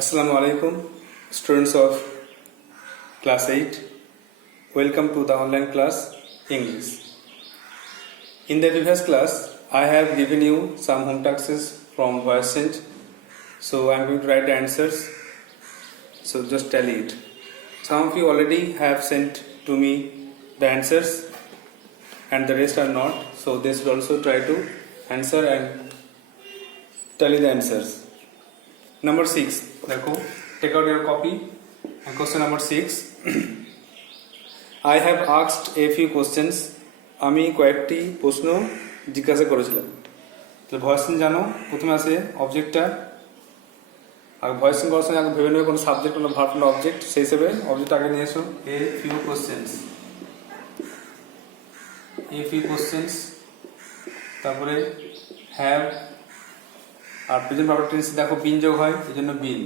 Assalamu alaikum, students of class 8. Welcome to the online class English. In the previous class, I have given you some home tasks from voice sent. So I am going to write the answers. So just tally it. Some of you already have sent to me the answers and the rest are not. So they should also try to answer and tally the answers. Number 6. Take out your copy and question number 6. I have asked a few questions. আমি কয়েকটি প্রশ্ন জিজ্ঞাসা করেছিলাম। তো voice জানো প্রথমে আছে অবজেক্টটা, আর voice করার সময় আগে ভেবে নেবে কোনো সাবজেক্ট কোনো ভার্ব কোনো অবজেক্ট, সেই হিসেবে অবজেক্ট আগে নিয়ে এসো। এ ফিউ কোশ্চেন্স, তারপরে হ্যাভ, আর প্রেজেন্ট পারফেক্ট টেন্স দেখো বিন যোগ হয়, এই জন্য been.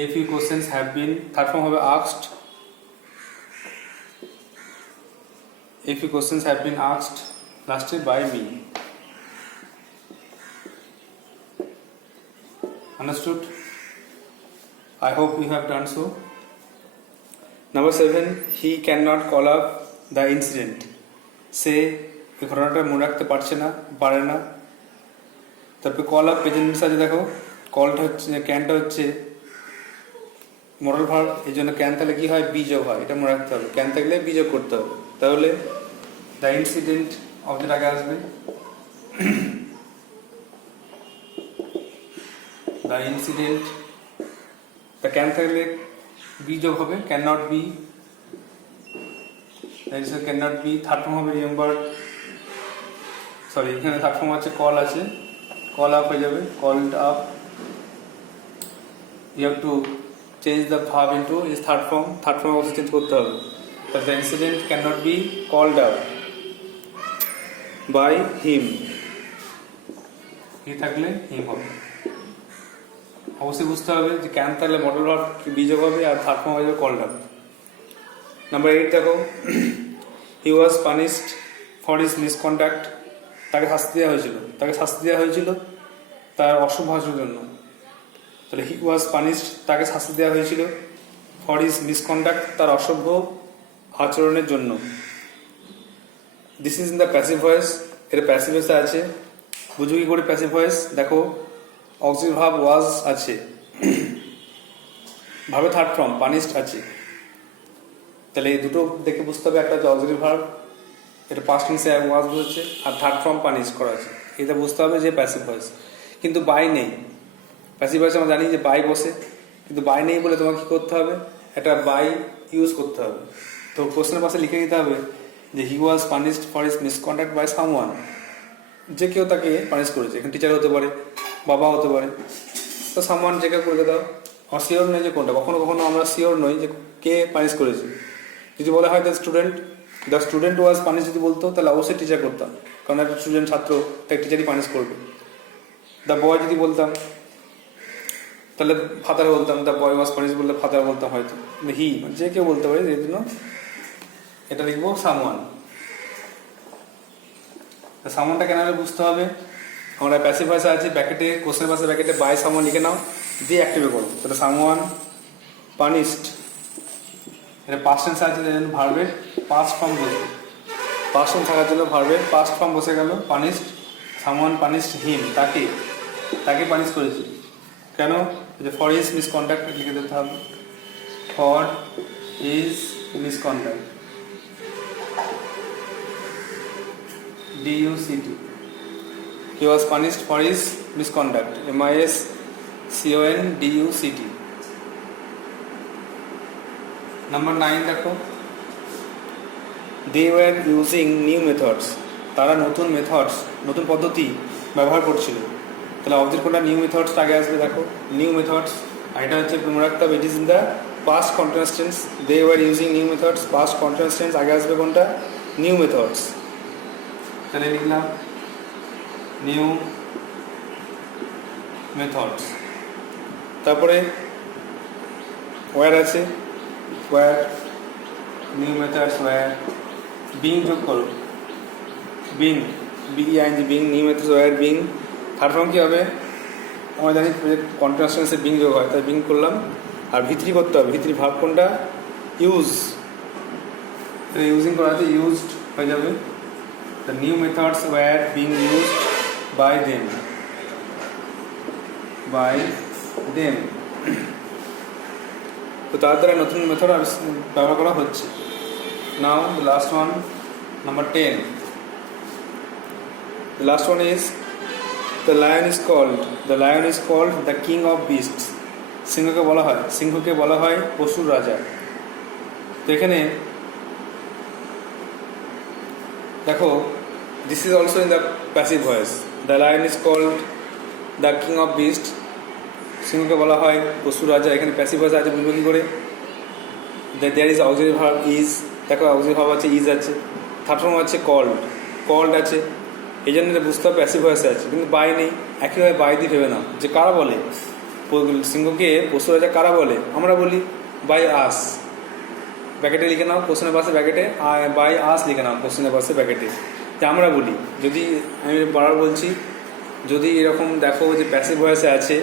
A few questions have been, third form হবে asked. A few questions have been asked, লাস্টে by me. Understood? I hope you have done so. Number 7. He cannot call up the incident. সে এই ঘটনাটা মনে রাখতে পারে না। তারপরে call up present আছে, দেখো কলটা হচ্ছে ক্যানটা হচ্ছে মডেল ভার্ব, এই জন্য ক্যান থাকলে কি হয় বি যোগ হয়, এটা মনে রাখতে হবে। ক্যান থাকলে বি যোগ করতে হবে, তাহলে দ্য ইনসিডেন্ট অবজেক্ট আগে আসবে। দ্য ইনসিডেন্ট, দ্য ক্যান থাকলে বি যোগ হবে, can not be, can not be. Third form হবে রিমেম্বার, সরি এখানে থার্ড ফর্ম আছে কল আছে, কল আপ হয়ে যাবে, called up. You have to change the verb into its third form অবশ্যই চেঞ্জ করতে হবে। তো the incident can not be called up by him, he থাকলে হিম হবে। অবশ্যই বুঝতে হবে যে ক্যান থাকলে মডেল ভার্ব বিযোগ হবে আর থার্ড ফর্ম হয়ে যাবে কলড আপ। নাম্বার 8 দেখো, he was punished for his misconduct. তাকে শাস্তি দেওয়া হয়েছিল তার অশুভ আচরণের জন্য। তাহলে হি ওয়াজ পানিশড, তাকে শাস্তি দেওয়া হয়েছিল, ফর হিজ মিসকন্ডাক্ট, তার অসভ্য আচরণের জন্য। This is in the passive voice, এর প্যাসিভ ভয়েস আছে। বুঝো কি করে প্যাসিভ ভয়েস? দেখো অক্সিলারি ভার্ব ওয়াজ আছে, ভাবে থার্ড ফর্ম পানিশড আছে, তাহলে এই দুটো দেখে বুঝতে হবে একটা হচ্ছে অক্সিলারি ভার্ব, এটা পাস্ট টেন্সে ওয়াজ বুঝছে, আর থার্ড ফর্ম পানিশ করা আছে, এটা বুঝতে হবে যে প্যাসিভ ভয়েস। কিন্তু বাই নেই, প্যাসিভ ভয়েস আমরা জানি যে বাই বসে, কিন্তু বাই নেই বলে তোমাকে কী করতে হবে, একটা বাই ইউজ করতে হবে। তো কোশ্চেনের পাশে লিখে দিতে হবে যে he was punished for his misconduct by someone, যে কেউ তাকে পানিশ করেছে। এখানে টিচার হতে পারে, বাবা হতে পারে, তো সামওয়ান যে কেউ করে দাও। আমার শিওর নয় যে কোনটা, কখনো কখনো আমরা শিওর নই যে কে পানিশ করেছে। যদি বলা হয় দ্য স্টুডেন্ট ওয়াজ পানিশ যদি বলতো, তাহলে অবশ্যই টিচার করতাম, কারণ একটা স্টুডেন্ট ছাত্র তাকে টিচারই পানিশ করবে। দ্য বয় যদি বলতাম তাহলে ফাদার বলতাম, দ্য বয় ওয়াজ পানিশ বললে ফাদার বলতাম হয়তো, হি যে কেউ বলতে পারে, এই জন্য এটা লিখবো সামওয়ান। সামওয়ানটা কেন বুঝতে হবে, আমরা প্যাসিভ ভাষা আছে ব্যাকেটে, কোশ্চেন ভাষা ব্যাকেটে বাই সামওয়ান লিখে নাও, দিয়ে অ্যাক্টিভে করো। তাহলে সামওয়ান পানিশড, এটা পাস্ট টেন্স আছে, ভার্বের পাস্ট ফর্ম বসবে, পাস্ট ফর্ম থাকার জন্য ভার্বের পাস্ট ফর্ম বসে গেল পানিশড। সামওয়ান পানিশড হিম, তাকে পানিশ করেছে। কেন? যে ফর হিজ মিসকন্ডাক্ট লিখে দিতে হবে, for his misconduct, DUCT, he was punished for his misconduct, MISCONDUCT. Number 9 দেখো, they were using new methods, তারা নতুন পদ্ধতি ব্যবহার করছিল। তাহলে অবজেক্ট কোনটা নিউ মেথডস আগে আসবে, দেখো নিউ মেথডস, আর এটা হচ্ছে মনে রাখতে হবে it is in the past continuous tense. they were using new methods, past continuous tense, আগে আসবে কোনটা নিউ মেথডস। তাহলে লিখলাম নিউ মেথডস। তারপরে ওয়ার আছে, war new methods, were being যোগ করো, being BEING, being new methods, were being. Third form কি হবে আমরা জানি কন্টিনিউয়াস টেন্সে বিং যোগ হয়, তাই বিং করলাম। আর ভিত্রি করতে হবে, ভিত্রি ভাব কোনটা? ইউজ। ইউজিং করা আছে, ইউজড হয়ে যাবে। The new methods were being used by them, by them. তো তার দ্বারা নতুন মেথড ব্যবহার করা হচ্ছে। Now the last one, number 10. The last one is the lion is called the king of beasts. সিংহকে বলা হয় পশুর রাজা। তো এখানে দেখো, this is also in the passive voice. The lion is called the king of beasts. সিংহকে বলা হয় পশুর রাজা। এখানে প্যাসিভ ভয়েস আছে, বুঝবো কি করে? There is auxiliary verb is, দেখো auxiliary verb আছে, is আছে, থার্ড ফর্ম আছে called আছে। এই জন্য বুঝতে হবে প্যাসিভ ভয়েসে আছে, কিন্তু বাই নেই। একইভাবে বাই দিয়ে ভেবে না যে কারা বলে সিংহকে পশু রাজা, কারা বলে? আমরা বলি বাই আস, ব্যাকেটে লিখে নাও কোশ্চেনের পাশে ব্যাকেটে, বাই আস লিখে নাও কোশ্চেনের পাশে ব্যাকেটে, যে আমরা বলি। যদি আমি বারবার বলছি, যদি এরকম দেখো যে প্যাসিভ ভয়েসে আছে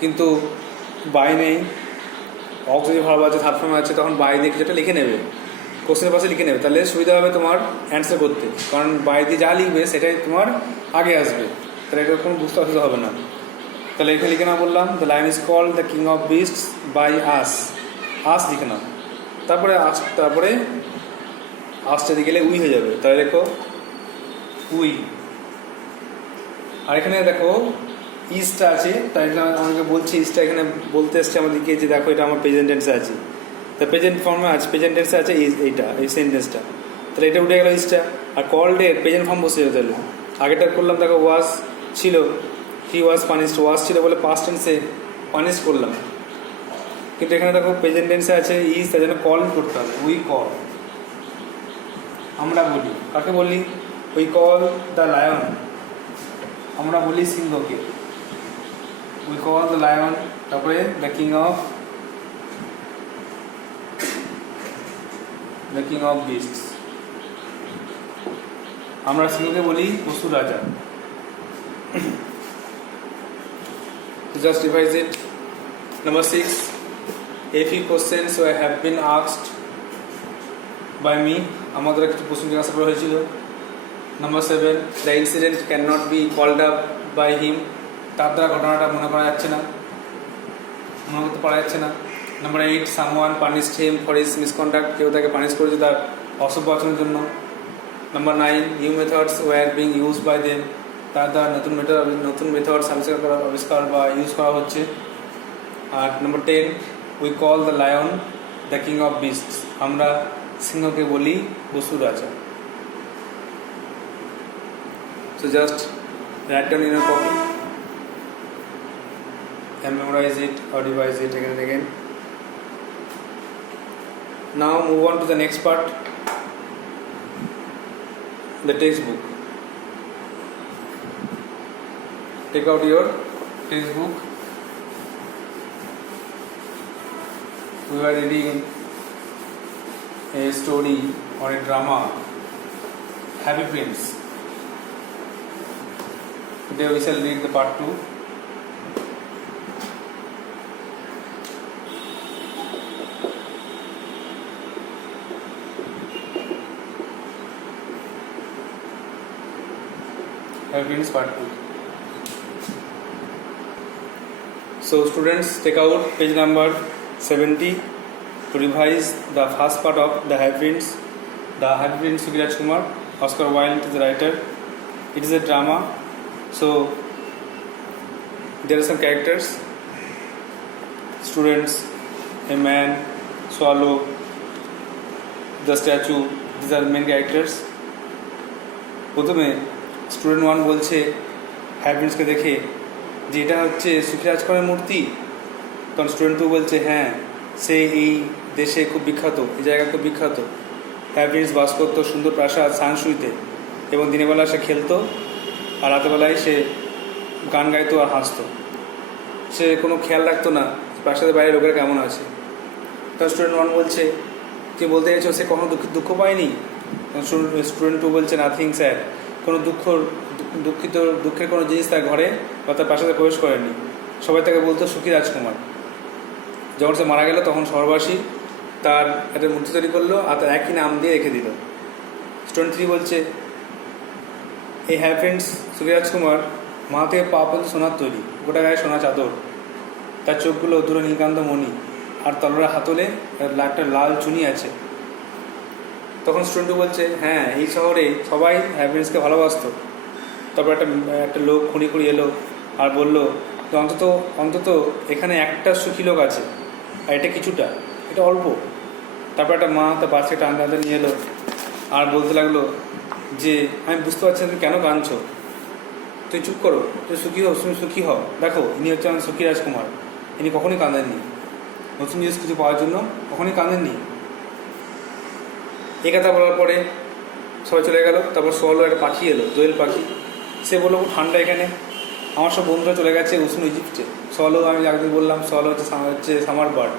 কিন্তু বাই নেই, অক্সিলারি ভার্ব আছে, থার্ড ফর্ম আছে, তখন বাই দিয়ে যেটা লিখে নেবে, কোশ্চেনের পাশে লিখে নেবে, তাহলে সুবিধা হবে তোমার অ্যান্সার করতে। কারণ বাই দিয়ে যা লিখবে সেটাই তোমার আগে আসবে, তাহলে এটা কোনো বুঝতে অসুবিধা হবে না। তাহলে এখানে লিখে না বললাম, the lion is called the king of beasts by us লিখে নাও। তারপরে আসতে গেলে উই হয়ে যাবে, তাহলে দেখো উই। আর এখানে দেখো ইজটা আছে, তাই আমাকে বলছি ইজটা এখানে বলতে এসছে আমাদেরকে যে দেখো এটা আমার প্রেজেন্ট টেন্সে আছে, তা প্রেজেন্ট ফর্মে আছে, প্রেজেন্ট টেন্সে আছে এই সেন্টেন্সটা, তাহলে এটা উঠে গেল ইজটা। আর কল্ডের প্রেজেন্ট ফর্ম বসে যাবে, তাহলে আগেটা করলাম দেখো ওয়াজ ছিল, হি ওয়াজ পানিশড, ওয়াজ ছিল বলে পাস্ট টেন্সে পানিশ করলাম, কিন্তু এখানে দেখো প্রেজেন্ট টেন্সে আছে ইজ, তার জন্য কল করতে হবে, উই কল। আমরা বলি, কাকে বলি? উই কল দ্য লায়ন, আমরা বলি সিংহকে, উই কল দ্য লায়ন। তারপরে দ্য কিং অফ বিস্টস, আমরা সিংহকে বলি পশু রাজা। Just revise it. Number 6, a few questions have been asked by me. আমাদের কিছু প্রশ্ন জিজ্ঞাসা করা হয়েছিল। Number 7, the incident cannot be called up by him. তার দ্বারা ঘটনাটা মনে করতে পারা যাচ্ছে না। Number 8, someone punished him for his misconduct. কেউ তাকে পানিশ করেছে তার অসভ্য আচরণের জন্য। Number 9, new methods were being used by them. তার দ্বারা নতুন মেথডস আবিষ্কার বা ইউজ করা হচ্ছে। আর Number 10, we call the lion the king of beasts. আমরা সিংহকে বলি পশু রাজা। So just write down in a copy and memorize it or revise it again and again. Now move on to the next part, the textbook. Take out your textbook. We were reading a story or a drama, Happy Prince. Today we shall read the part 2. Happy Prince part 2. So students, take out page number 70 to revise the first part of the Happy Prince. The Happy Prince Sukiraj Kumar, Oscar Wilde is the writer. It is a drama. So there are some characters. Students, a man, swallow, the statue. These are main characters. প্রথমে student 1 বলছে happy প্রিন্সকে দেখে যে এটা হচ্ছে সুখিরাজ খানের মূর্তি, তখন student 2 বলছে হ্যাঁ, সে এই দেশে খুব বিখ্যাত, এই জায়গা খুব বিখ্যাত। হ্যাপি প্রিন্স বাস করতো সুন্দর প্রাসাদ সানসুইতে, এবং দিনের বেলা সে খেলতো আর রাতেরবেলায় সে গান গাইতো আর হাসতো। সে কোনো খেয়াল রাখতো না প্রাসাদের বাইরে লোকেরা কেমন আছে। তখন স্টুডেন্ট 1 বলছে কি বলতে গেছো, সে কখনো দুঃখ পায়নি? স্টুডেন্ট 2 বলছে নাথিং স্যার, কোনো দুঃখ দুঃখের কোনো জিনিস তার ঘরে বা তার প্রাসাদে প্রবেশ করেনি। সবাই তাকে বলতো সুখী রাজকুমার। যখন সে মারা গেল তখন শহরবাসী তার একটা মূর্তি তৈরি করলো আর তার একই নাম দিয়ে রেখে দিল। স্টুডেন্ট 3 বলছে, এই হ্যাপেন্স সুখী রাজকুমার মাথা থেকে পা পর্যন্ত সোনার তৈরি, গোটা গায়ে সোনা চাদর, তার চোখগুলো দুটো নীলকান্ত মণি, আর তলোয়ারের হাতলে একটা লাল চুনি আছে। তখন স্টুডেন্ট বলছে, হ্যাঁ এই শহরে সবাই হ্যাপিনেসকে ভালোবাসতো। তারপর একটা লোক খুঁড়ি এলো আর বলল, তো অন্তত এখানে একটা সুখী লোক আছে, আর এটা কিছুটা, এটা অল্প। তারপর একটা মা তার বাচ্চাকে টানতে নিয়ে এলো আর বলতে লাগলো যে, আমি বুঝতে পারছি না তুমি কেন কাঁদছো, তুই চুপ করো, তুই সুখী হও, দেখো ইনি হচ্ছে আমার সুখী রাজকুমার, ইনি কখনই কাঁদেননি, নতুন জিনিস কিছু পাওয়ার জন্য কখনই কাঁদেননি। এই কথা বলার পরে সবাই চলে গেল। তারপর সোয়ালো একটা পাখি এলো, দোয়েল পাখি। সে বললো, খুব ঠান্ডা এখানে, আমার সব বন্ধুরা চলে গেছে উষ্ণ ইজিপ্টে। সোয়ালো, আমি একদিন বললাম সোয়ালো হচ্ছে সামার বার্ড,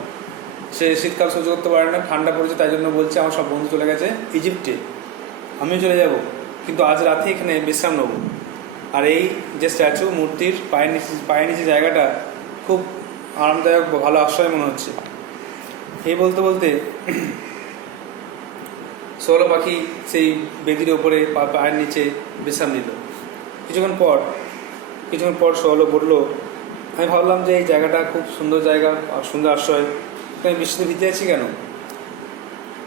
সে শীতকাল সহ্য করতে পারে না, ঠান্ডা পড়েছে, তাই জন্য বলছে আমার সব বন্ধু চলে গেছে ইজিপ্টে, আমিও চলে যাব, কিন্তু আজ রাতে এখানে বিশ্রাম নেব। আর এই যে স্ট্যাচু, মূর্তির পায়ের নিচে জায়গাটা খুব আরামদায়ক, ভালো আশ্রয় মনে হচ্ছে। এই বলতে বলতে সোয়ালো পাখি সেই বেদির ওপরে পায়ের নিচে বিশ্রাম নিল। কিছুক্ষণ পর সোয়ালো বললো, আমি ভাবলাম যে এই জায়গাটা খুব সুন্দর জায়গা আর সুন্দর আশ্রয়, আমি বৃষ্টিতে ভিজে আছি কেন?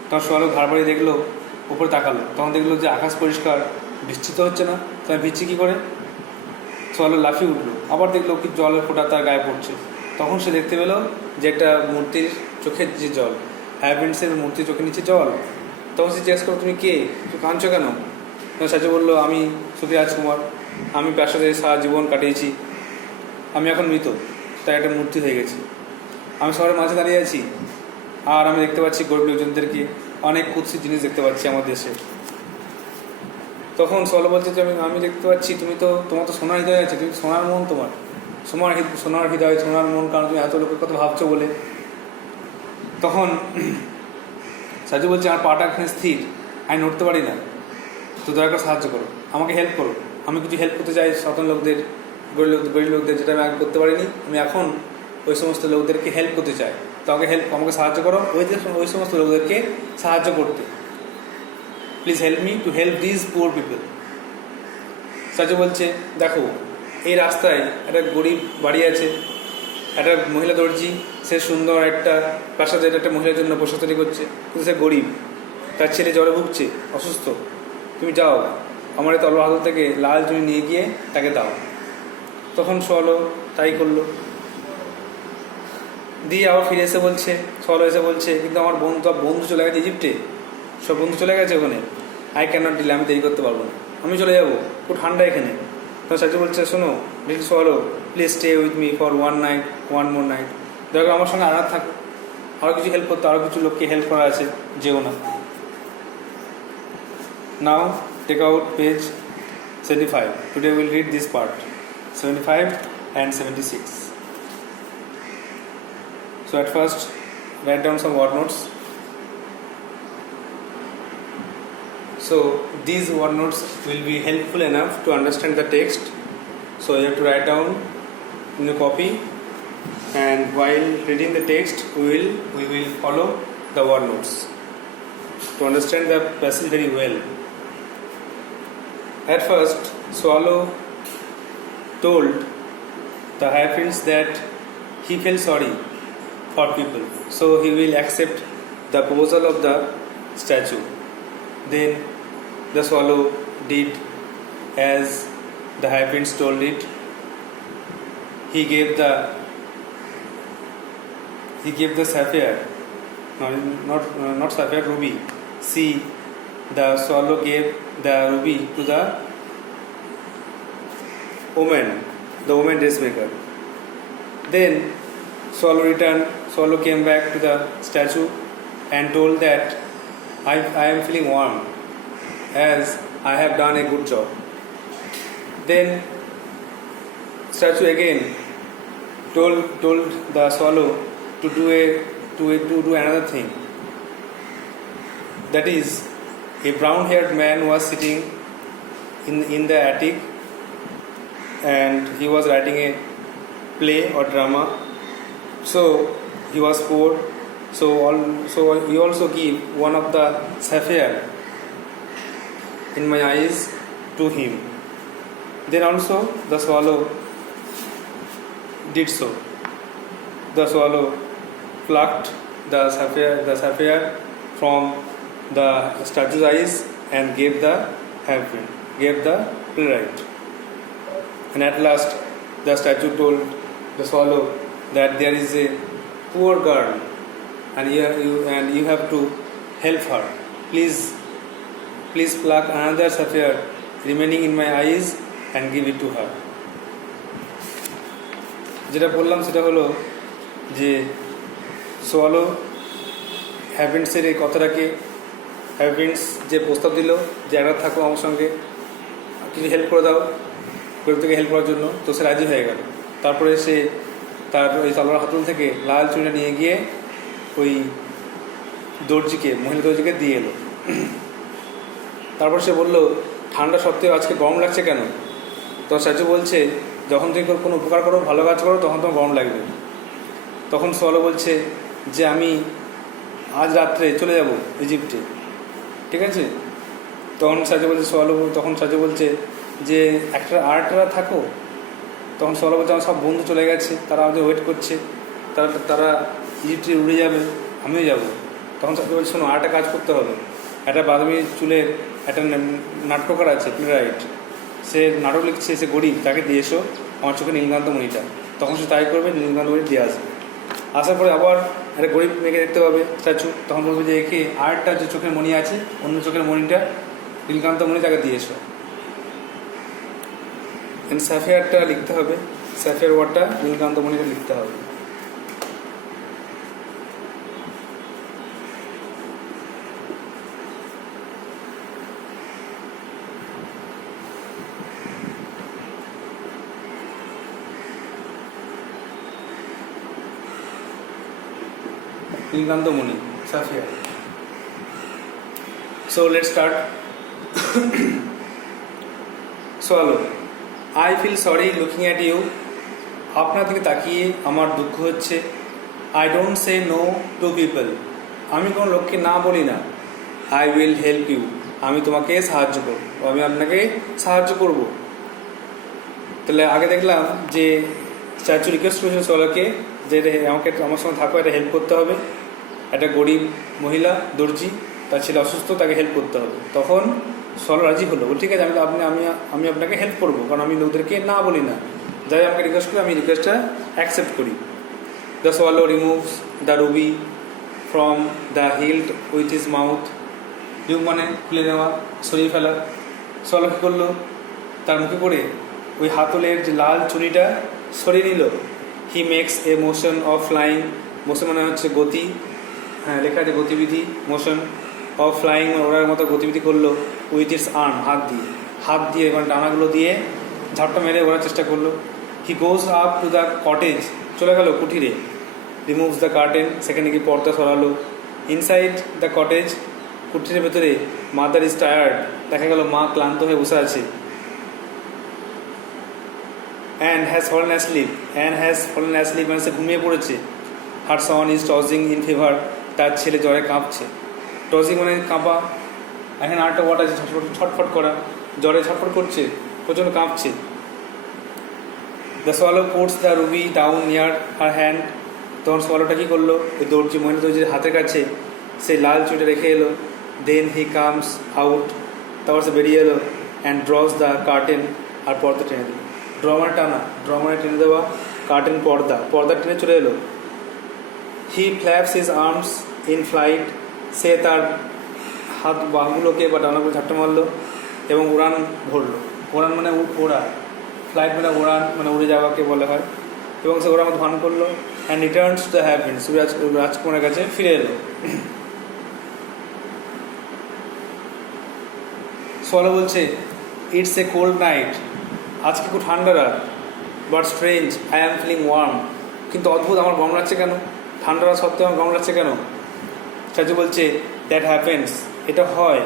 তখন সোয়ালো ঘাড় বাড়িয়ে দেখলো, উপরে তাকালো, তখন দেখলো যে আকাশ পরিষ্কার, বৃষ্টি তো হচ্ছে না, তো আমি ভিজছি কী করে? সোয়ালো লাফিয়ে উঠলো, আবার দেখলো কি জলের ফোঁটা তার গায়ে পড়ছে। তখন সে দেখতে পেলো যে একটা মূর্তির চোখের যে জল, হ্যাপিনেসের মূর্তির চোখের নিচে জল। তখন সে জিজ্ঞেস করো, তুমি কে, তুই কাঁদছো কেন? সাজু বললো, আমি সুখী রাজকুমার, আমি প্রাসাদে সারা জীবন কাটিয়েছি, আমি এখন মৃত, তাই একটা মূর্তি হয়ে গেছি। আমি শহরের মাঝে দাঁড়িয়ে আছি আর আমি দেখতে পাচ্ছি গরিব লোকজনদেরকে, অনেক কুৎসিত জিনিস দেখতে পাচ্ছি আমার দেশে। তখন সোয়ালো বলছে যে আমি দেখতে পাচ্ছি তোমার তো সোনার হৃদয় আছে, তুমি সোনার মন, তোমার সোনার হৃদয়, সোনার মন, কারণ তুমি এত লোকের কথা ভাবছো বলে। তখন সাজু বলছে, আমার পাটা এখানে স্থির, আমি নড়তে পারি না, তো দয়া করে সাহায্য করো, আমাকে হেল্প করো, আমি কিছু হেল্প করতে চাই সাধারণ লোকদের, গরিব লোকদের, যেটা আমি আগে করতে পারিনি, আমি এখন ওই সমস্ত লোকদেরকে হেল্প করতে চাই, তো আমাকে সাহায্য করো ওই সমস্ত লোকদেরকে সাহায্য করতে। Please help me to help this poor people. Saju বলছে, দেখো এই রাস্তায় একটা গরিব বাড়ি আছে, একটা মহিলা দর্জি, সে সুন্দর একটা প্রাসাদের একটা মহিলার জন্য পোশাক তৈরি করছে, কিন্তু সে গরিব, তার ছেলে জ্বরে ভুগছে, অসুস্থ, তুমি যাও আমার এই তলোয়ার হাতল থেকে লাল চুনি নিয়ে গিয়ে তাকে দাও। তখন সোয়ালো তাই করলো, দিয়ে আবার ফিরে সোয়ালো এসে বলছে, কিন্তু আমার বন্ধু চলে গেছে ইজিপ্টে, সব বন্ধু চলে গেছে ওখানে, আই ক্যান নট ডিলে, আমি দেরি করতে পারবো না, আমি চলে যাবো, খুব ঠান্ডা এখানে। তখন সাজু বলছে, শোনো little swallow, please stay with me for one more night, দরকার আমার সঙ্গে আরাম থাকো, আরও কিছু হেল্প করতে, আরও কিছু লোককে হেল্প করা আছে, যেও না। নাও take out page 75. Today we will read this part 75 and 76. So at first write down some word notes. So these word notes will be helpful enough to understand the text. So you have to write down in a copy, and while reading the text we will follow the word notes to understand the passage very well. At first, Swallow told the High Prince that he felt sorry for people, so he will accept the proposal of the statue. Then the swallow did as the High Prince told it. He gave the sapphire, not sapphire, ruby. See, the swallow gave the ruby to the woman dressmaker. Then swallow came back to the statue and told that I am feeling warm as I have done a good job. Then statue again told the swallow to do another thing. That is, a brown-haired man was sitting in the attic and he was writing a play or drama. So he was poor. So he also give one of the sapphire in my eyes to him. Then also the swallow did so. The swallow plucked the sapphire from the statue's eyes and gave the playwright. And at last the statue told the swallow that there is a poor girl and you have to help her. Please pluck another sapphire remaining in my eyes and give it to her. যেটা বললাম সেটা হলো যে swallow হ্যাভেন্সের এই কথাটাকে heavens যে প্রস্তাব দিল যে একবার থাকো আমার সঙ্গে, কিছু হেল্প করে দাও, গরিব থেকে হেল্প করার জন্য, তো সে রাজি হয়ে গেল। তারপরে সে তার ওই তলোয়ার হাতল থেকে লাল চুড়িটা নিয়ে গিয়ে ওই মহিলা দর্জিকে দিয়ে এলো। তারপর সে বলল, ঠান্ডা সত্ত্বেও আজকে গরম লাগছে কেন? তো স্ট্যাচু বলছে, যখন তুমি কোনো উপকার করো, ভালো কাজ করো, তখন তোমার গরম লাগবে। তখন সোয়ালো বলছে যে আমি আজ রাত্রে চলে যাব ইজিপ্টে, ঠিক আছে? তখন স্ট্যাচু বলছে যে আরেকটা থাকো। তখন সোয়ালো বলছে, আমার সব বন্ধু চলে গেছে, তারা আমাদের ওয়েট করছে, তারা ইজিপ্টে উড়ে যাবে, আমিও যাব। তখন স্ট্যাচু বলছে, শোনো, আরেকটা কাজ করতে হবে। একটা বাদামি চুলের একটা নাট্যকার আছে, প্লেরাইট, সে নাটক লিখছে, সে গরিব, তাকে দিয়ে এসো আমার চোখে নীলকান্ত মণিটা। তখন সে তাই করবে, নীলকান্ত মণি দিয়ে আসবে। আসার পরে আবার একটা গরিব মেয়েকে দেখতে পাবে স্ট্যাচু, তখন বলবে যে একে আরেকটা যে চোখের মণি আছে, অন্য চোখের মণিটা নীলকান্ত মণি, তাকে দিয়ে এসো। স্যাফিয়ারটা লিখতে হবে, স্যাফিয়ার ওয়ার্ডটা নীলকান্ত মণিটা লিখতে হবে। নীলকান্ত মণি, sapphire. So let's start. Swallow. I feel sorry looking at you. আপনার দিকে তাকিয়ে আমার দুঃখ হচ্ছে। I don't say no to people. আমি কোনো লোককে না বলি না। I will help you. আমি তোমাকে সাহায্য করব, আমি আপনাকে সাহায্য করব। তাহলে আগে দেখলাম যে স্ট্যাচু রিকোয়েস্ট করেছিল সোয়ালোকে যে আমার সঙ্গে থাকো, এটা হেল্প করতে হবে। একটা গরিব মহিলা দর্জি, তার ছেলে অসুস্থ, তাকে হেল্প করতে হবে। তখন সোয়ালো রাজি হলো, ঠিক আছে, আমি আপনাকে হেল্প করবো, কারণ আমি লোকদেরকে না বলি না। যাই আমাকে রিকোয়েস্ট করি, আমি রিকোয়েস্টটা অ্যাকসেপ্ট করি। The swallow removes the Ruby from the healed with his mouth. Remove মানে খুলে নেওয়া, সরিয়ে ফেলা। সোয়ালো কী করলো, তার মুখে করে ওই হাতলের যে লাল চুড়িটা সরিয়ে নিল। He makes a motion of flying. Motion মানে হচ্ছে গতি, হ্যাঁ লেখা আছে গতিবিধি, মোশন অফ ফ্লাইং ওড়ার মতো গতিবিধি করলো। উইথ ইটস আর্ম, হাত দিয়ে মানে ডানাগুলো দিয়ে ঝাপটা মেরে ওড়ার চেষ্টা করলো। He goes up to the cottage, চলে গেল কুঠিরে। রিমুভস দ্য কার্টেন, সেখানে গিয়ে পর্দা সরালো। ইনসাইড দ্য কটেজ, কুঠিরের ভেতরে মাদার ইজ টায়ার্ড, দেখা গেল মা ক্লান্ত হয়ে বসে আছে। অ্যান্ড হ্যাজ ফলেন অ্যাসলিপ, মানে সে ঘুমিয়ে পড়েছে। Her son is tossing in fever, তার ছেলে জ্বরে কাঁপছে। টসিং মানে কাঁপা। এখানে আরেকটা ওয়ার্ড আছে ছটফট করা, জ্বরে ছটফট করছে, প্রচণ্ড কাঁপছে। The swallow puts the Ruby down near her hand. তখন সোয়ালোটা কী করলো, ওই মহিলা দর্জির হাতের কাছে সেই লাল চুড়িটা রেখে এলো। দেন হি কামস আউট, তারপর সে বেরিয়ে এলো। অ্যান্ড ড্রস দ্য কার্টেন, আর পর্দা টেনে দিল। ড্র মানে টানা, ড্র মানে টেনে দেওয়া, কার্টেন পর্দা টেনে চলে এলো। He flaps his arms in flight, সে তার হাত বাহুগুলোকে বা ডানাগুলো ঝাপটা মারলো এবং উড়ান ভরলো। উড়ান মানে ওড়া, ফ্লাইট মানে উড়ান, মানে উড়ে যাওয়াকে বলা হয়। এবং সে ওড়ার মতো ভান করলো। And Returns to the heavens, রাজকুমারের কাছে ফিরে এলো। সোয়ালো বলছে, ইটস এ কোল্ড নাইট, আজকে খুব ঠান্ডা রাত। But strange, I am feeling warm, কিন্তু অদ্ভুত, আমার গরম লাগছে কেন? ঠান্ডা রাত সত্ত্বেও আমার গরম লাগছে কেন? স্ট্যাচু বলছে, দ্যাট হ্যাপেন্স, এটা হয়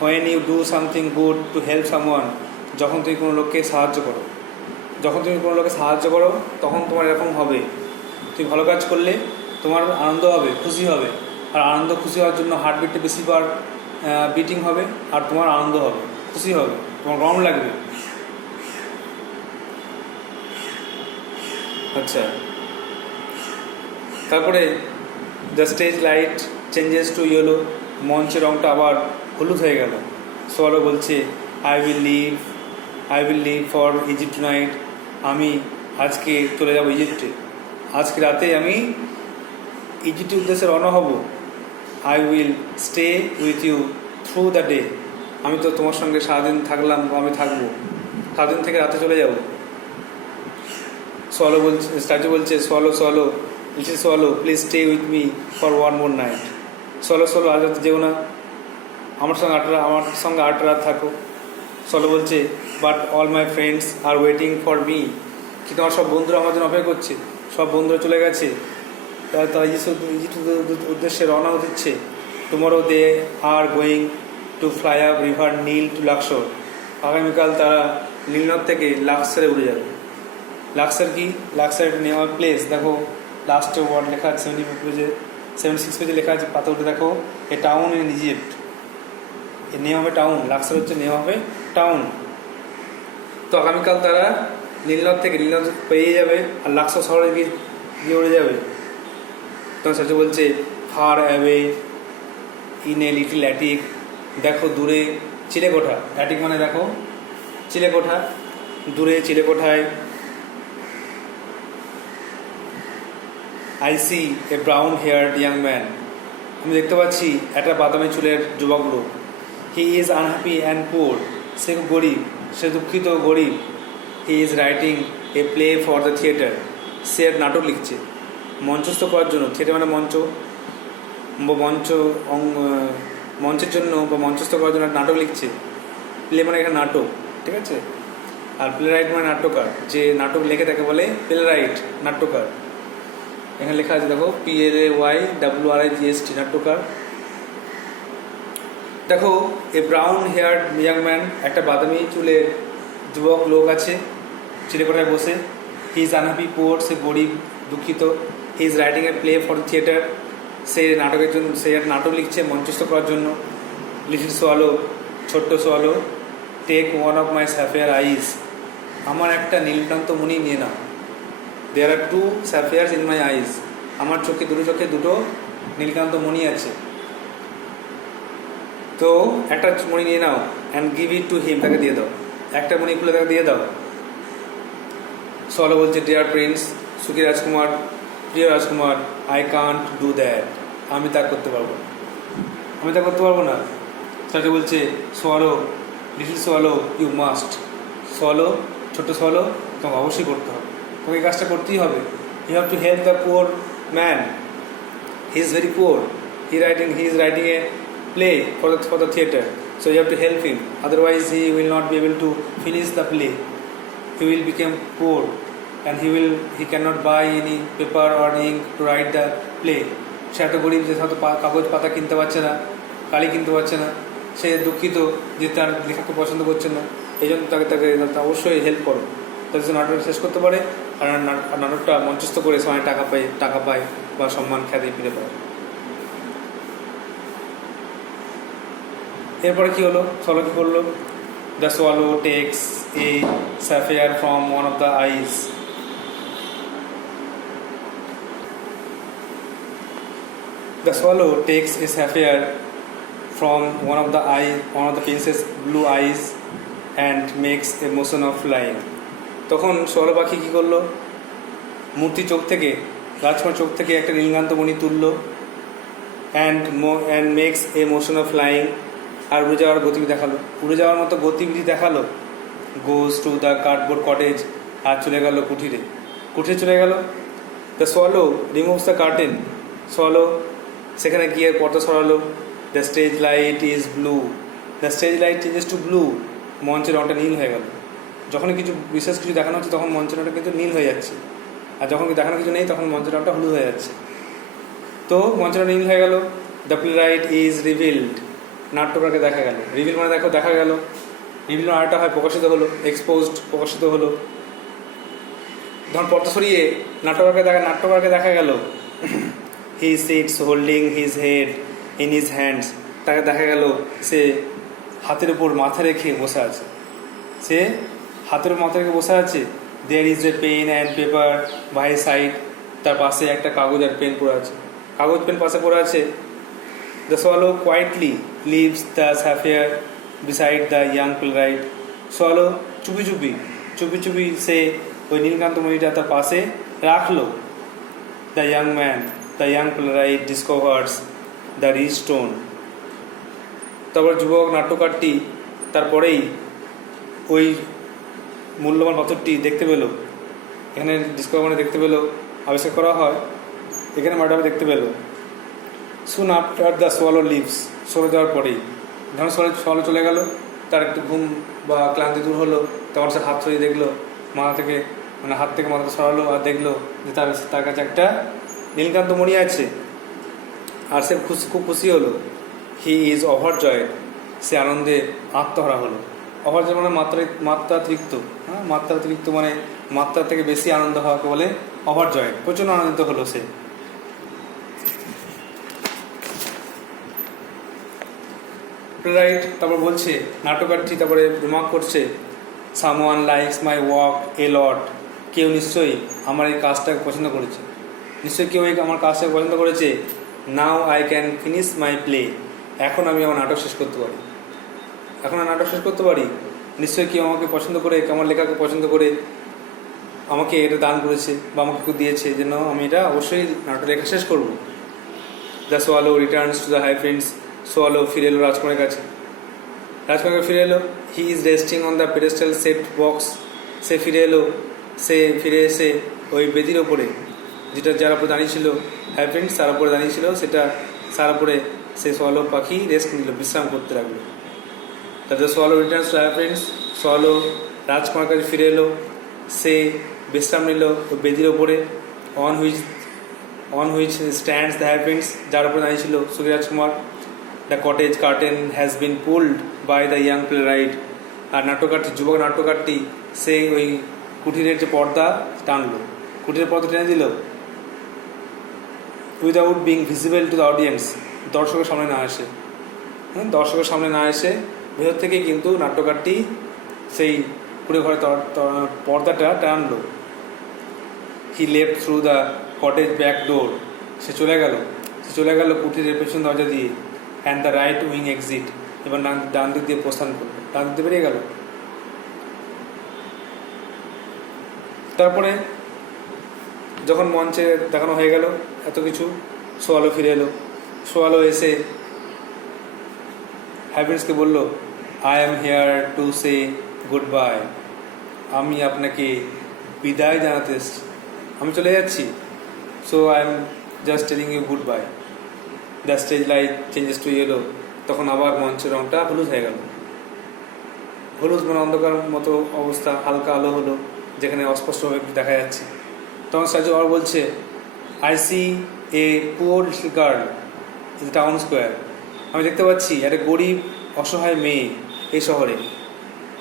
when you do something good to help someone, যখন তুমি কোনো লোককে সাহায্য করো। যখন তুমি কোনো লোকে সাহায্য করো তখন তোমার এরকম হবে। তুমি ভালো কাজ করলে তোমার আনন্দ হবে, খুশি হবে, আর আনন্দ খুশি হওয়ার জন্য হার্টবিটটা বেশিবার বিটিং হবে, আর তোমার আনন্দ হবে, খুশি হবে, তোমার গরম লাগবে। আচ্ছা, তারপরে the stage light changes to yellow, মঞ্চের রঙটা আবার হলুদ হয়ে গেল। সোয়ালো বলছে I will leave for Egypt night, আমি আজকে চলে যাব ইজিপ্টে, আজকে রাতে আমি ইজিপ্টের উদ্দেশ্যে রওনা হব। I will stay with you through the day, আমি তো তোমার সঙ্গে সারাদিন থাকলাম, আমি থাকবো, সারাদিন থেকে রাতে চলে যাব। সোয়ালো বলছে, স্ট্যাচু বলছে swallow little swallow please stay with me for one more night, swallow আজ রাতে যেও না, আমার সঙ্গে আট রাত থাকো। সোয়ালো বলছে but all my friends R waiting for me, কি তোমার সব বন্ধুরা আমার জন্য অপেক্ষা করছে, সব বন্ধুরা চলে গেছে, তারা ইজিপ্টের উদ্দেশ্যে রওনা দিচ্ছে। Tomorrow they are going to fly up river Nile to Luxor, আগামীকাল তারা নীলনদ থেকে লাক্সারে উড়ে যাবে। লাক্সার কি? লাক্সার একটা নেওয়ার প্লেস, দেখো লাস্টে ওয়ার্ড লেখা আছে 76 পেজে লেখা আছে, পাতা উঠে দেখো, এ টাউন ইন ইজিপ্ট, এর নেম হবে টাউন, লাক্সার হচ্ছে নেম হবে টাউন। তো আগামীকাল তারা নীলনদ পেয়ে যাবে আর লাক্সার শহরে গিয়ে উড়ে যাবে। তখন সাথে বলছে far away in a little attic, দেখো দূরে চিলেকোঠা, অ্যাটিক মানে দেখো চিলেকোঠা, দূরে চিলেকোঠায় I see a brown haired young man, আমি দেখতে পাচ্ছি একটা বাদামি চুলের যুবক লোক। He is unhappy and poor, সে খুব গরিব, সে দুঃখিত গরিব। He is writing a play for the theatre, সে এক নাটক লিখছে মঞ্চস্থ করার জন্য। থিয়েটার মানে মঞ্চের জন্য বা মঞ্চস্থ করার জন্য নাটক লিখছে। প্লে মানে এখানে নাটক, ঠিক আছে। আর প্লে রাইট মানে নাট্যকার, যে নাটক লেখে তাকে বলে প্লে রাইট, নাট্যকার। এখানে লেখা আছে দেখো PLAYWRIGST, নাট্যকার। দেখো এ ব্রাউন হেয়ার্ড ইয়াং ম্যান, একটা বাদামি চুলের যুবক লোক আছে চিলেকোঠায় বসে। হি ইজ আনহ্যাপি পোর, সে গরিব দুঃখিত। He is writing a play for theatre, সে নাটকের জন্য, সে এক নাটক লিখছে মঞ্চস্থ করার জন্য। লিটল সোয়ালো, ছোট্ট swallow, take one of my sapphire eyes, আমার একটা নীলকান্ত মণি নিয়ে নাও। দেয়ার আর 2 স্যাফিয়ার্স ইন মাই আইস, আমার দুটো চোখে দুটো নীলকান্ত মণি আছে, তো একটা মণি নিয়ে নাও। And give it to him, তাকে দিয়ে দাও, একটা মণি খুলে তাকে দিয়ে দাও। সোয়ালো বলছে ডিয়ার প্রিন্স, সুখী রাজকুমার, প্রিয় রাজকুমার, আই কান্ট ডু দ্যাট, আমি তা করতে পারবো না। তাকে বলছে swallow, little swallow you must, swallow ছোট্ট সোয়ালো, তোমাকে অবশ্যই করতে হবে, তোমাকে এই কাজটা করতেই হবে। You have to help the poor man, he is very poor, he is writing a play for the theatre, so you have to help him, otherwise he will not be able to finish the play, he will become poor and he cannot buy any paper or ink to write the play. সে এত গরিব যে হয়তো কাগজ পাতা কিনতে পারছে না, কালি কিনতে পারছে না, সে দুঃখিত যে তার লেখাকে পছন্দ করছে না, এই জন্য তাকে অবশ্যই হেল্প করো, তাদের সে নাটকটা শেষ করতে পারে আর নাটকটা মঞ্চস্থ করে সবাই টাকা পায় বা সম্মান খ্যাতি ফিরে পায়। এরপরে কী হলো, সোয়ালো কী করলো? The swallow takes a sapphire from one of the eyes, the swallow takes a sapphire from one of the prince's blue eyes and makes a motion of flying. তখন সোয়ালো পাখি কী করলো? রাজকুমার চোখ থেকে একটা নীলকান্ত মণি তুললো and makes a motion of flying, আর উড়ে যাওয়ার মতো গতিবিধি দেখালো। goes to the cardboard cottage, আর চলে গেল কুঠিরে চলে গেল। the swallow removes the curtain, সোয়ালো সেখানে গিয়ে পর্দা সরালো। The stage light is blue, the stage light changes to blue, মঞ্চের রঙটা নীল হয়ে গেল। যখনই বিশেষ কিছু দেখানো হচ্ছে তখন মঞ্চের রঙটা কিন্তু নীল হয়ে যাচ্ছে, আর যখন দেখানো কিছু নেই তখন মঞ্চের রঙটা হলুদ হয়ে যাচ্ছে। তো মঞ্চের রঙ নীল হয়ে গেল। The playwright is revealed, নাট্যকারকে দেখা গেল। রিভিল মানে দেখা গেল, রিভিল মানে আরেকটা হয় প্রকাশিত হলো, এক্সপোজড প্রকাশিত হলো। ধরুন পর্দা সরিয়ে নাট্যকারকে দেখা গেল, he sits holding his head in his hands, তাকে দেখা গেল সে হাতের উপর মাথা রেখে বসে আছে, সে হাতের মাথা রেখে বসে আছে। There is a pen and paper by side, তার পাশে একটা কাগজ আর পেন পড়ে আছে, কাগজ পেন পাশে পড়ে আছে। The swallow quietly leaves the sapphire beside the young playwright, সোয়ালো চুপি চুপি সে ওই নীলকান্ত মণিটা তার পাশে রাখলো। The young playwright discovers the rich stone, তারপর যুবক নাট্যকারটি তারপরেই ওই মূল্যবান পাথরটি দেখতে পেল। এখানে ডিসকভার মানে দেখতে পেল, আবিষ্কার করা হয়, এখানে ম্যাডামে দেখতে পেল। Soon after the swallow leaves, সরে যাওয়ার পরেই, ধরুন সোয়ালো চলে গেল, তার একটু ঘুম বা ক্লান্তি দূর হলো, তখন সে হাত সরিয়ে দেখলো, মাথা থেকে মানে হাত থেকে মাথা সরালো আর দেখলো যে তার কাছে একটা নীলকান্ত মণি আছে, আর সে খুব খুশি হলো। হি ইজ ওভারজয়েড, সে আনন্দে আত্মহারা হলো। ওভারজয়েড মানে মাত্রাতিরিক্ত, হ্যাঁ, মাত্রাতিরিক্ত মানে মাত্রার থেকে বেশি আনন্দ হওয়াকে বলে ওভারজয়েড, প্রচণ্ড আনন্দিত হলো সে। রাইট, তারপর বলছে নাটকারটি, তারপরে রিমার্ক করছে, সামওয়ান লাইকস মাই ওয়ার্ক এ লট, কেউ নিশ্চয়ই আমার এই কাজটাকে পছন্দ করেছে, নিশ্চয়ই কেউ আমার কাজটাকে পছন্দ করেছে। Now I can finish my play, এখন আমি আমার নাটক শেষ করতে পারি, নিশ্চয়ই কেউ আমাকে পছন্দ করে, আমার লেখাকে পছন্দ করে আমাকে এটা দান করেছে বা আমাকে কেউ দিয়েছে, যেন আমি এটা অবশ্যই নাটক লেখা শেষ করব। The swallow returns to the happy prince, সোয়ালো ফিরে এলো রাজকুমারের কাছে, ফিরে এলো। He is resting on the pedestal set box, সে ফিরে এসে ওই বেদির ওপরে, যার উপরে দাঁড়িয়েছিল হাই ফ্রেন্ডস, তার উপরে দাঁড়িয়েছিল, তার উপরে সে সোয়ালো পাখি রেস্ট নিল, বিশ্রাম করতে লাগলো। The swallow returns two high prince, swallow রাজকুমারের কাছে ফিরে এলো, সে বিশ্রাম নিল ওই বেদির ওপরে। On which stands the happy prince, যার উপরে দাঁড়িয়েছিল সুখী রাজকুমার। The cottage curtain has been pulled by the young playwright, আর যুবক নাট্যকারটি সে ওই কুঠিরের যে পর্দা টানলো, কুঠিরের পর্দা টেনে দিল। Without being visible to the audience, দর্শকের সামনে না এসে ভেতর থেকে কিন্তু নাট্যকারটি সেই কুড়ে ঘরে পর্দাটা টানলো। He left through the cottage back door, সে চলে গেল কুঠিরের পেছন দরজা দিয়ে। And the right wing exit, এবার ডান দিক দিয়ে প্রস্থান করলো, ডান দিক দিয়ে বেরিয়ে গেল। তারপরে যখন মঞ্চে দেখানো হয়ে গেল এত কিছু, সোয়ালো ফিরে এলো। সোয়ালো এসে হ্যাপিনেসকে বলল, I am here to say goodbye, আমি আপনাকে বিদায় জানাতে এসেছি, আমি চলে যাচ্ছি। So I am just telling you goodbye. The stage light changes to yellow, তখন আবার মঞ্চের রঙটা হলুদ হয়ে গেল। হলুদ মানে অন্ধকার মতো অবস্থা, হালকা আলো হলো, যেখানে অস্পষ্টভাবে দেখা যাচ্ছে। তখন সাজু আবার বলছে, I see a poor little girl in the town square, আমি দেখতে পাচ্ছি একটা গরিব অসহায় মেয়ে এই শহরে।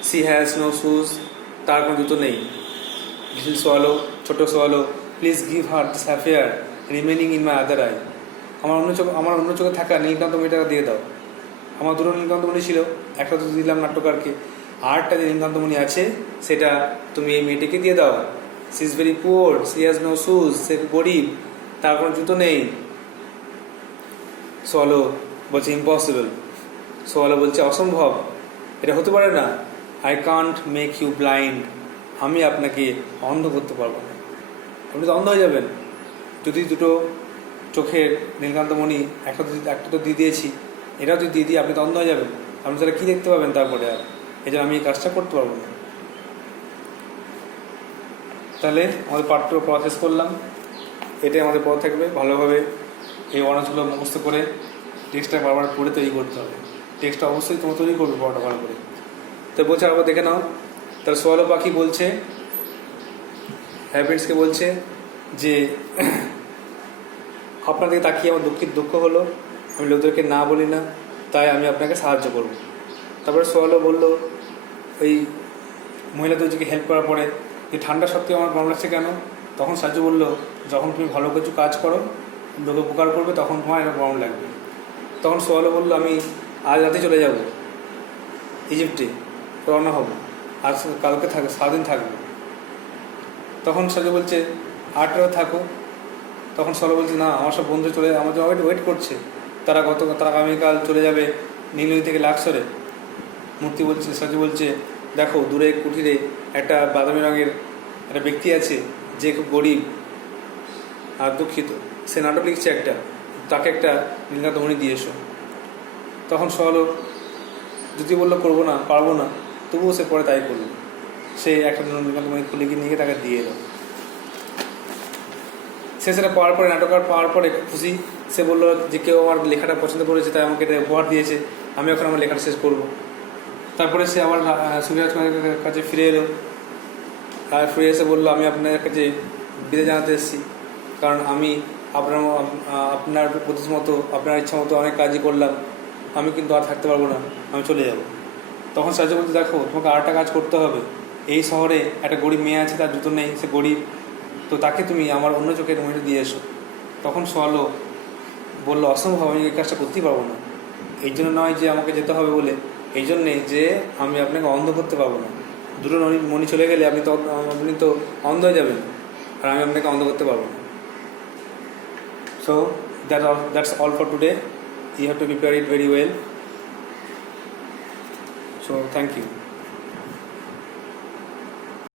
সি হ্যাজ নো শুজ, তার কোনো জুতো নেই। লিটল সোয়ালো, ছোট swallow, please give her this affair remaining in my other I, আমার অন্য চোখে থাকা নীলকান্ত মণিটাকে দিয়ে দাও। আমার দুটো নীলকান্ত মণি ছিল, একটা তো দিলাম নাট্যকারকে, আরেকটা যে নীলকান্ত মণি আছে সেটা তুমি এই মেয়েটিকে দিয়ে দাও। She is very poor, she has no shoes, সে গরিব, তার কোনো জুতো নেই। সোয়ালো বলছে ইম্পসিবল, সোয়ালো বলছে অসম্ভব, এটা হতে পারে না। I can't make you blind, আমি আপনাকে অন্ধ করতে পারবো না, আপনি তো অন্ধ হয়ে যাবেন। যদি দুটো চোখের নীলকান্তমণি একটা তো দিয়ে দিয়েছি, এটাও যদি দিয়ে দিই আপনি তো অন্ধ হয়ে যাবেন, আপনি তাহলে কী দেখতে পাবেন তারপরে, আর এই জন্য আমি এই কাজটা করতে পারবো না। তাহলে আমাদের পাঠ্য প্রসেস করলাম, এটাই আমাদের পথ থাকবে। ভালোভাবে এই অনার্সগুলো মুখস্থ করে টেক্সটটা বারবার পড়ে তৈরি করতে হবে। টেক্সটটা অবশ্যই তোমার তৈরি করবে পড়াটা ভালো করে। তো বলছে আবার দেখে নাও, তার সোয়ালো পাখি বলছে হ্যাবিটসকে বলছে যে আপনার দিকে তাকিয়ে আমার দুঃখ হলো, আমি লোকদেরকে না বলি না, তাই আমি আপনাকে সাহায্য করব। তারপরে সোয়ালো বলল, ওই মহিলা দুজনকে হেল্প করার পরে যে ঠান্ডা সত্ত্বেও আমার গরম লাগছে কেন? তখন সাজু বলল, যখন তুমি ভালো কিছু কাজ করো, লোকে উপকার করবে, তখন তোমার এটা গরম লাগবে। তখন সোয়ালো বললো, আমি আজ রাতে চলে যাব ইজিপ্টে, রওনা হব, আর কালকে সারাদিন থাকবো। তখন সাজু বলছে, 8 রাত থাকো। তখন সোয়ালো বলছে, না, আমার সব বন্ধু চলে আমাদের ওয়েট করছে, তারা আগামীকাল চলে যাবে নীলনদী থেকে লাক্সরে। মূর্তি বলছে, সাজু বলছে, দেখো দূরে কুটিরে একটা বাদামি রঙের একটা ব্যক্তি আছে, যে খুব গরিব আর দুঃখিত, সে নাটক লিখছে একটা, তাকে একটা নীলকান্তমণি দিয়ে এসো। তখন সোয়ালো যদি বললো পারবো না, তবুও সে পরে তাই করলো। সে একটা নীলকান্তমণি খুলে গিয়ে নিয়ে তাকে দিয়ে এলো। সে সেটা পাওয়ার পরে, নাটক পাওয়ার পরে খুশি। সে বললো যে কেউ আমার লেখাটা পছন্দ করেছে, তাই আমাকে এটা উপহার দিয়েছে, আমি এখন আমার লেখাটা শেষ করবো। তারপরে সে আবার সূর্যরাজকুমারের কাছে ফিরে এলো, আর ফিরে এসে বললো, আমি আপনার কাছে বিদায় জানাতে এসেছি, কারণ আমি আপনার প্রতি মতো, আপনার ইচ্ছা মতো অনেক কাজই করলাম, আমি কিন্তু আর থাকতে পারবো না, আমি চলে যাব। তখন সাহায্য বলতে, দেখো তোমাকে আরেকটা কাজ করতে হবে, এই শহরে একটা গরিব মেয়ে আছে, তার জুতো নেই, সে গরিব, তো তাকে তুমি আমার অন্য চোখের মহিটা দিয়ে এসো। তখন সোয়ালো বললো, অসম্ভব, আমি এই কাজটা করতেই পারবো না। এই জন্য নয় যে আমাকে যেতে হবে বলে, এই জন্যে যে আমি আপনাকে অন্ধ করতে পারবো না। দুটো মণি চলে গেলে আপনি তো অন্ধ হয়ে যাবেন, আর আমি আপনাকে অন্ধ করতে পারবো না। So that's all for today. You have to prepare it very well. So thank you.